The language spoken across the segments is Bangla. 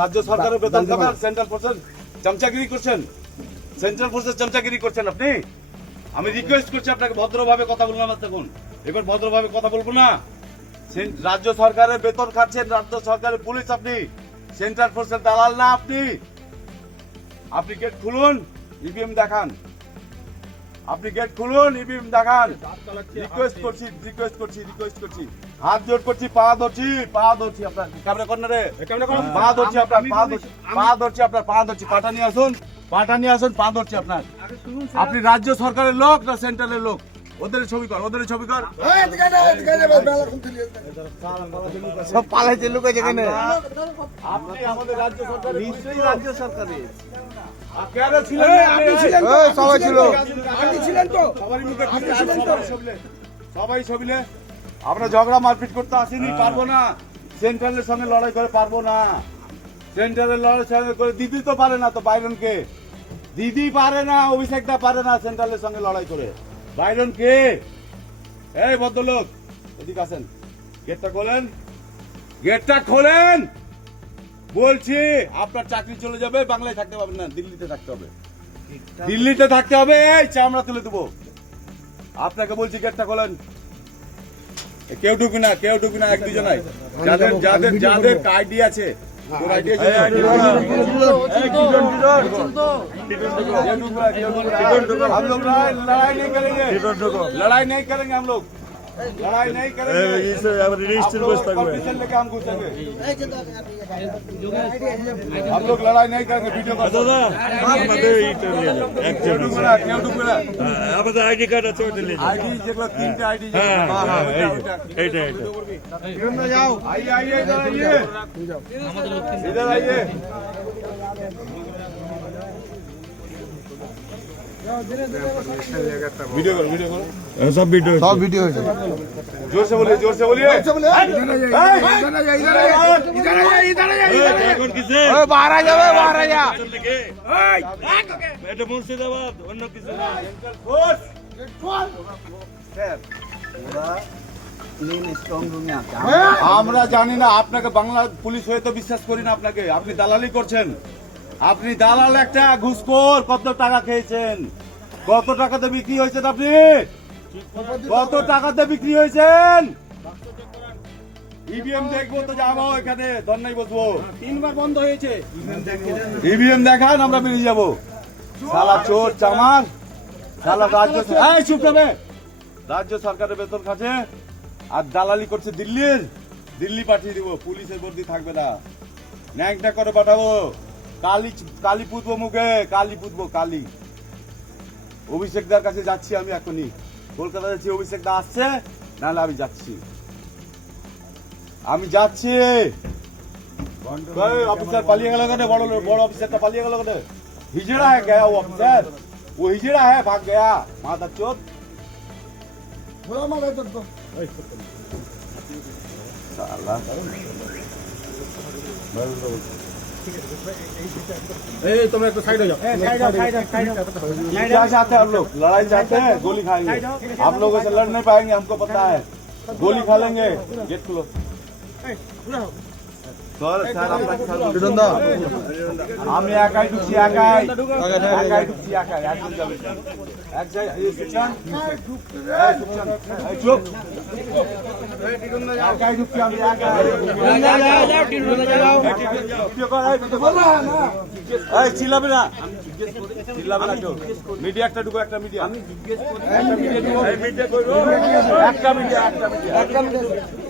রাজ্য সরকারের বেতন খাবেন, সেন্ট্রাল ফোর্সের চামচাগিরি করছেন, সেন্ট্রাল ফোর্সের চামচাগিরি করছেন আপনি। আমি রিকোয়েস্ট করছি আপনাকে ভদ্রভাবে কথা বললাম, দেখুন এবার ভদ্রভাবে কথা বলবো না। রাজ্য সরকারের বেতন খাচ্ছেন, রাজ্য সরকারের পুলিশ আপনি, সেন্ট্রাল ফোর্সের দালাল না আপনি। আপনি গেট খুলুন, ইভিএম দেখান, আপনি গেট খুলুন, ইভিএম দেখান। রিকোয়েস্ট করছি, হাত জোর করছি, পা ধরছি আপনার ক্যামেরা কর্নারে, পা ধরছি আপনার, পাটা নিয়ে আসুন, পা ধরছি আপনার। আপনি রাজ্য সরকারের লোক না সেন্ট্রালের লোক? ওদের ছবি কর, সব পালাইছে লোক যেখানে। আপনি আমাদের রাজ্য সরকার, নিশ্চয়ই রাজ্য সরকারের সবাই ছবিলে। আমরা ঝগড়া মারপিট করতে আসিনি, পারবো না। সেন্ট্রালের সঙ্গে লড়াই করে পারবো না, সেন্ট্রালের লড়াই করে দিদি তো পারে না, তো বাইরনকে দিদি পারে না, অভিষেকটা পারে না সেন্ট্রালের সঙ্গে লড়াই করে। বাইরন কে? এই ভদ্রলোক এদিকে আসেন, গেটটা খোলেন বলছি। আপনার চাকরি চলে যাবে, বাংলায় থাকতে পারবেন না, দিল্লিতে থাকতে হবে, এই চামড়া তুলে দেবো। আপনাকে বলছি গেটটা খোলেন। কেউ ঢুকি না, এক দুজনাই, যাদের আইডি আছে, लड़ाई नहीं करेंगे हम लोग, लड़ाई नहीं करेंगे, लेके हम घुसेंगे, हम लोग लड़ाई नहीं करेंगे। वीडियो আমাদের আইডি কার্ড আছে, आईडी যেগুলো তিনটে आईडी, যাও, आइए इधर आइए। वीडियो करो, सब वीडियो जोर से बोलिए, बाहर आ जाओ, এটা মুর্শিদাবাদ, অন্য কিছু না। আমরা জানি না, আপনাকে বাংলা পুলিশ হয়ে তো বিশ্বাস করি না আপনাকে। আপনি দালালি করছেন, আপনি দালাল একটা ঘুষখোর। কত টাকা খেয়েছেন, কত টাকাতে বিক্রি হয়েছেন আপনি, কত টাকাতে বিক্রি হয়েছেন? ইভিএম দেখবো তো যাবো, এখানে ধর্নায় বসবো। 3 বার বন্ধ হয়েছে, ইভিএম দেখান, আমরা বেরিয়ে যাবো। শালা চোর চামার, শালা রাজ্য সরকারের বেতন খাচ্ছে আর দালালি করছে দিল্লি পাঠিয়ে দিব। পুলিশের বর্দি থাকবে না, ন্যাংটা করে পাঠাবো। কালি পুতবো মুখে, কালি। অভিষেকদার কাছে যাচ্ছি আমি এখনই, কলকাতা যাচ্ছি। অভিষেকদা আসছে, নাহলে আমি যাচ্ছি। অফিসার পালিয়ে গেল কেন? বড় অফিসারটা পালিয়ে গেল কেন? हिजड़ा है गया वो अफसर, वो हिजड़ा है, भाग गया माता चोद। तुम एक साइड हो जाओ, क्या चाहते हैं हम लोग? लड़ाई चाहते हैं, गोली खाएंगे। आप लोगों से लड़ नहीं पाएंगे, हमको पता है। गोली खा लेंगे। गेट खुलो। আমি একাই ঢুকছি, একাই ঢুকছি। চিল্লাবে না, মিডিয়া একটা ঢুকো, একটা মিডিয়া, একটা মিডিয়া।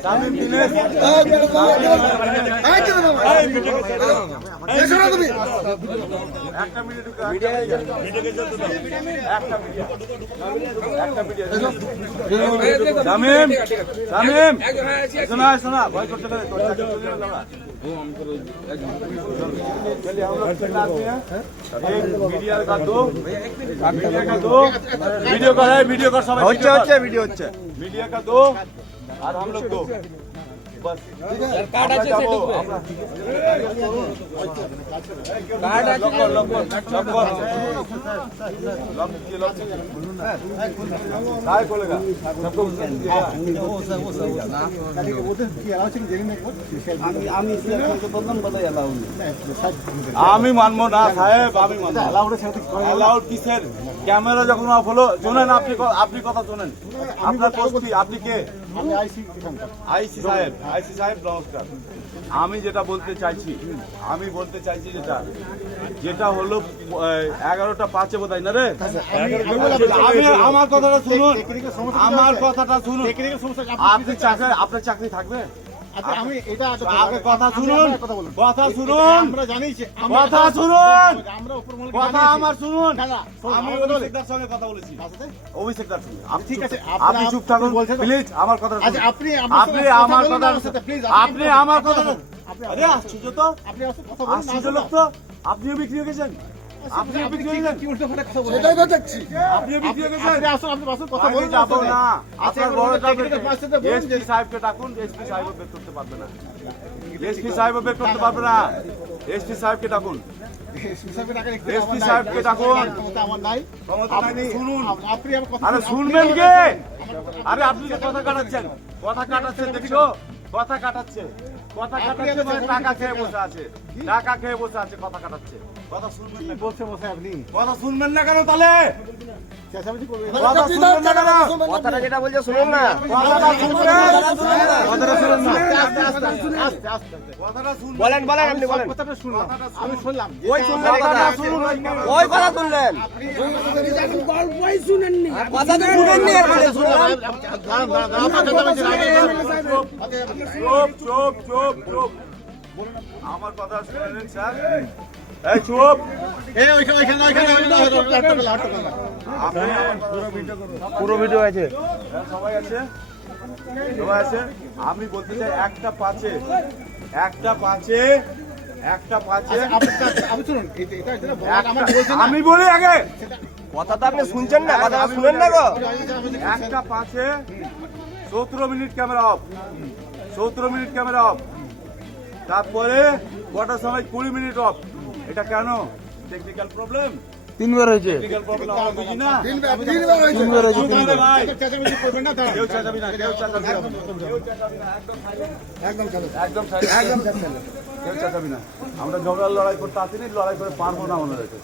শামীম দিনেশ, একটা মিডিয়া ঢুকো, শামীম শোনা ভয় করতে না। चलिए हम लोग आदमी हैं, एक मीडिया का दो, वीडियो का है, वीडियो का सब मीडिया का दो और हम लोग दो। বাস কার্ড আছে সে ঢুকবে কার্ড আছে काय बोलेगा सबको আমি মানবো না সাহেব, আমি অ্যালাউড কিসের? ক্যামেরা যখন অফ হলো, শোনেন আপনি কথা শোনেন। আপনার পোস্ট কি? আপনি কে? আইসি সাহেব নমস্কার। আমি যেটা বলতে চাইছি, যেটা হলো 11:05 বোধহয় না রে। আমার কথাটা শুনুন, আপনার চাকরি থাকবে। আমি এটা আগে কথা শুনুন, আমরা জানি যে কথা শুনুন, আমরা উপর মহল কথা আমার শুনুন। না, আমি অভিষেকদার সঙ্গে কথা বলেছি, অভিষেকদার সঙ্গে। ঠিক আছে, আপনি চুপ থাকুন প্লিজ, আমার কথা শুনুন। আচ্ছা, আপনি আমার কথা প্লিজ, আপনি আমার কথা শুনুন। আরে আশ্চর্য তো, আপনি আসলে কথা বলুন। আশ্চর্য লোক তো। আপনিও বিক্রি হয়ে গেছেন, আপনিও বিক্রি হয়ে গেছেন, কি উল্টো পাল্টা কথা বলছেন? সেটাই তো দেখছি। আপনিও বিক্রি হয়ে গেছেন। আপনি আসুন কথা আমি বলুন। যাবো না। আচ্ছা, আপনার বড় টেকনিক্যাল পাঁচটাতে বলুন যে এসপি সাহেবকে ডাকুন, এসপি সাহেব বের করতে পারবে না, এসপি সাহেব বের করতে পারবে না। এসপি সাহেবকে ডাকুন, এসপি সাহেবকে ডাকুন। আমার নাই। ক্ষমতা নাই, শুনুন। আপনি আমার কথা আরে শুনবেন কে? আরে আপনি যে কথা কাটাচ্ছেন, দেখছো? কথা কাটাচ্ছে মানে টাকা খেয়ে বসে আছে, কথা কাটাচ্ছে। কথা শুনবেন না, বলছে বসে আপনি কথা শুনবেন না কেন তাহলে? চেঁচামেচি করবেন। কথা শুনবেন না কেন? কথাটা যেটা বলছে শুনুন না। কথাটা শুনবেন, কথাটা শুনুন না। আস্তে আস্তে কথাটা শুনবেন। বলেন আপনি বলেন। কথাটা শুনলাম, আমি শুনলাম। ওই শুনলেন কথাটা কথা। শুনুন। ওই কথা শুনলেন। কথা তো শুনেননি এখানে শুনলাম। চুপ। আমার কথা শুনেন স্যার। এই চুপ। পুরো ভিডিও আছে। সবাই আছে। আমি বলতে চাই একটা পাঁচে আপনি শুনুন, আমার বলছেন না। আমি বলি আগে, কথাটা আপনি শুনছেন না, কথাটা শুনেন না গো। একটা 5-এ 17 মিনিট ক্যামেরা অফ, তারপরে কটার সময় 20 মিনিট অফ। এটা কেন? Technical problem. 3 বার হয়েছে। টেকনিক্যাল প্রবলেম আমরা বুঝি না। ভাই, চেঁচামেচি করবেন না, দাঁড়ান। কেউ চেঁচাবি না, কেউ চেঁচাবি না, একদম কেউ চেঁচাবি না। আমরা ঝগড়ার লড়াই করতে আসিনি, লড়াই করে পারবো না মনে রেখে।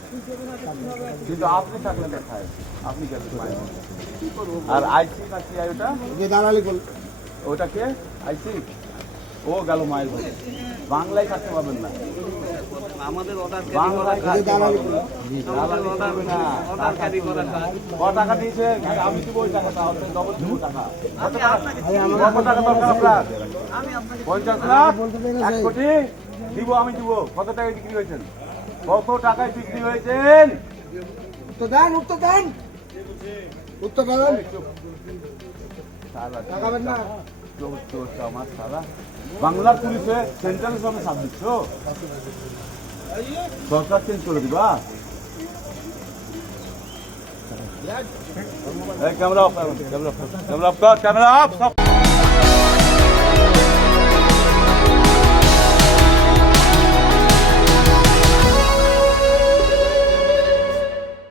কিন্তু আপনি থাকলে দেখায়, আপনি কেন মায়ের? আর আইসি না কি ওটা? ওটা কে? আইসি? ও গেল মায়ের বলে। বাংলায় থাকতে পারবেন না, আমাদের অর্ডার বাংলায় থাকতে পারবেন না। ক টাকা দিয়েছে? আমি দিব ওই টাকাটা, ডবল দিব টাকা। কত টাকা দরকার আপনার? 50 লাখ, 1 কোটি দিব, আমি দিব। কত টাকায় বিক্রি হয়েছেন? কত টাকায় বিক্রি হয়েছেন? আমার সারা বাংলার পুলিশে সেন্ট্রালের সঙ্গে সাথ দিচ্ছ, সরকার চেঞ্জ করে দিবা। Camera off, camera off.